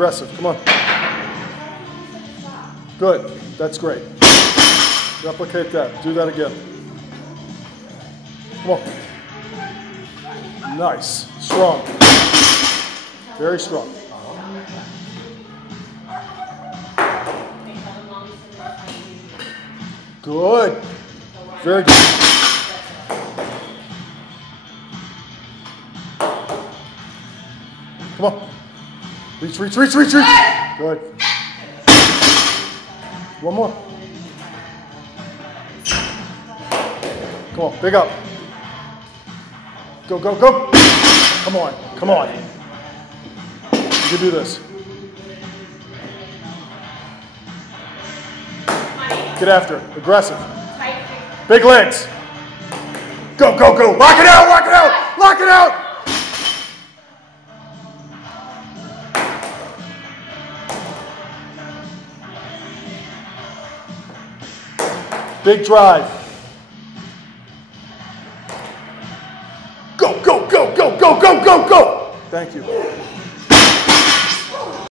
Aggressive, come on. Good, that's great. Replicate that, do that again. Come on. Nice, strong. Very strong. Good, very good. Come on. Reach, reach, reach, reach, reach. Good. One more. Come on, big up. Go, go, go. Come on, come on. You can do this. Get after it, aggressive. Big legs. Go, go, go. Lock it out, lock it out, lock it out. Big drive. Go, go, go, go, go, go, go, go. Thank you.